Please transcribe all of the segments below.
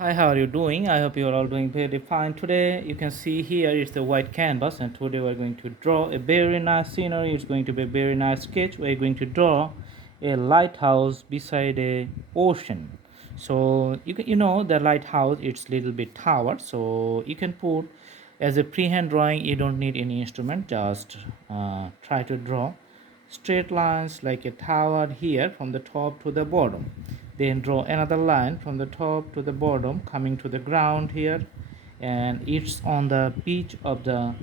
Hi, how are you doing? I hope you are all doing very fine. Today, you can see here it's the white canvas, and today we're going to draw a very nice scenery. It's going to be a very nice sketch. We're going to draw a lighthouse beside a ocean. So the lighthouse. It's little bit tower. So you can put as a freehand drawing. You don't need any instrument. Just try to draw straight lines like a tower here from the top to the bottom. Then draw another line from the top to the bottom coming to the ground here, and it's on the beach of the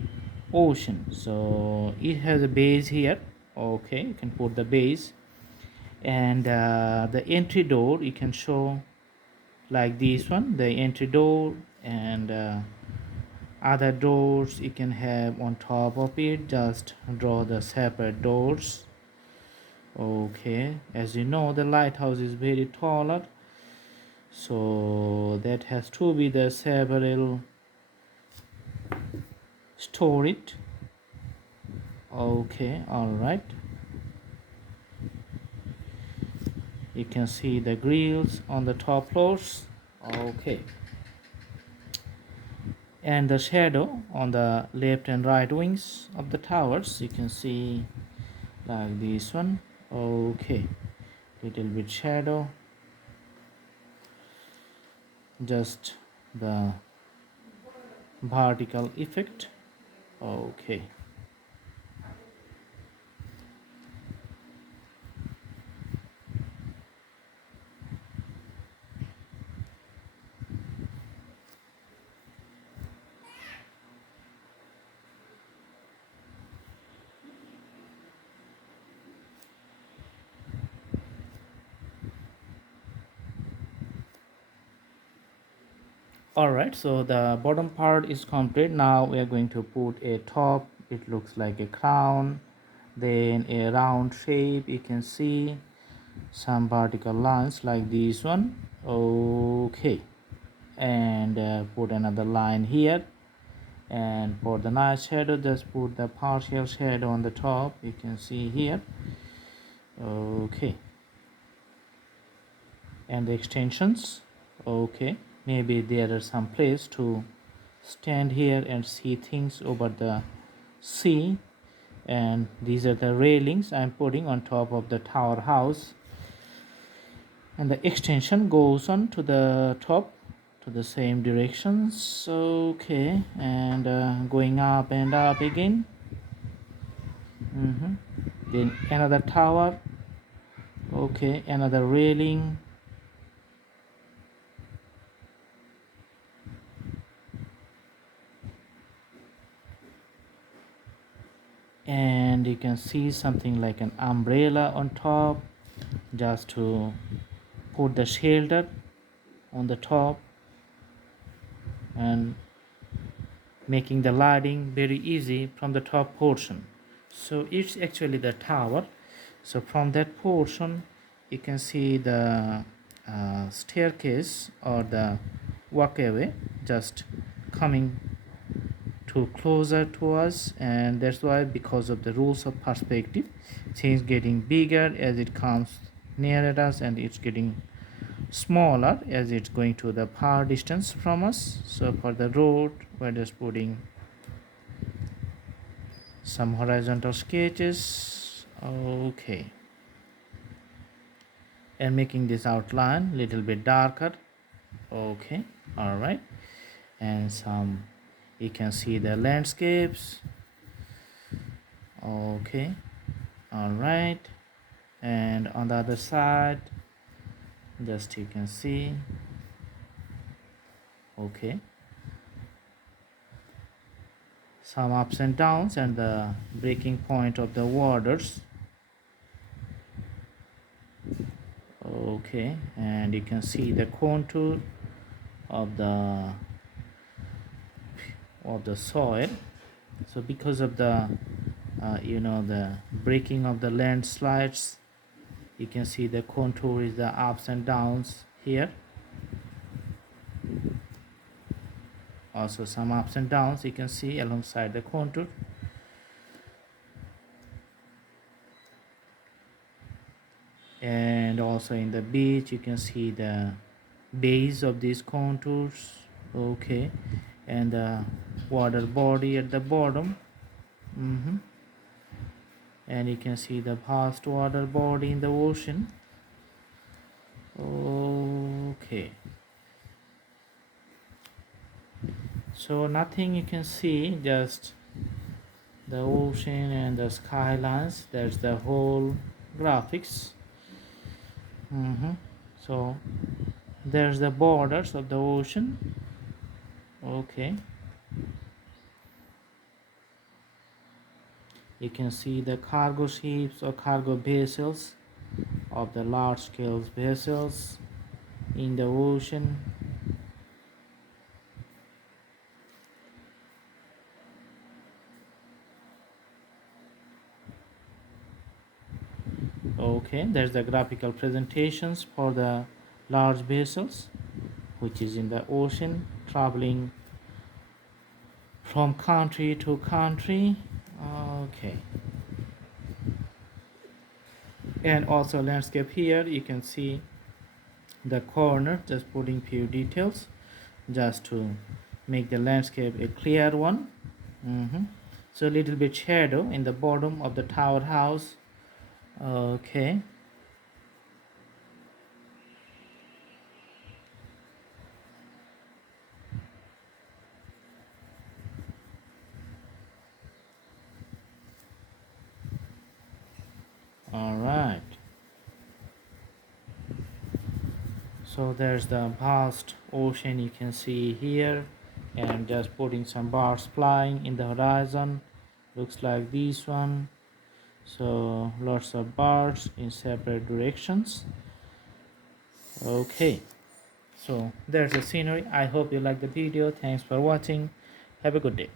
ocean. So it has a base here. Okay, you can put the base, and the entry door you can show like this one, the entry door, and other doors you can have on top of it. Just draw the separate doors. Okay, as you know, the lighthouse is very taller, so that has to be the several storage. Okay, all right. You can see the grills on the top floors. Okay, and the shadow on the left and right wings of the towers you can see like this one. Okay, little bit shadow, just the vertical effect. Okay. All right, so the bottom part is complete. Now we are going to put a top. It looks like a crown, then a round shape. You can see some vertical lines like this one. Okay, and put another line here, and for the nice shadow just put the partial shadow on the top. You can see here. Okay, and the extensions. Okay, maybe there are some place to stand here and see things over the sea. And these are the railings I'm putting on top of the tower house, and the extension goes on to the top to the same directions. Okay, and going up and up again. Then another tower. Okay, another railing. And you can see something like an umbrella on top, just to put the shelter on the top and making the lighting very easy from the top portion. So it's actually the tower. So from that portion you can see the staircase or the walkway just coming to closer to us, and that's why, because of the rules of perspective, things getting bigger as it comes near at us, and it's getting smaller as it's going to the far distance from us. So for the road we're just putting some horizontal sketches. Okay, and making this outline little bit darker. Okay, all right, and some, you can see the landscapes. Okay, all right, and on the other side just you can see. Okay, some ups and downs and the breaking point of the waters. Okay, and you can see the contour of the soil. So because of the the breaking of the landslides, you can see the contour is the ups and downs here. Also some ups and downs you can see alongside the contour. And also in the beach you can see the base of these contours. Okay, and the water body at the bottom. Mm-hmm. And you can see the vast water body in the ocean. Okay, so nothing you can see, just the ocean and the skylines. That's the whole graphics. So there's the borders of the ocean. Okay, you can see the cargo ships or cargo vessels of the large scale vessels in the ocean. Okay, there's the graphical presentations for the large vessels which is in the ocean, traveling from country to country. Okay, and also landscape. Here you can see the corner, just putting few details just to make the landscape a clear one. So a little bit shadow in the bottom of the tower house. Okay, all right. So there's the vast ocean you can see here, and just putting some bars flying in the horizon. Looks like this one. So lots of bars in separate directions. Okay, so there's the scenery. I hope you like the video. Thanks for watching. Have a good day.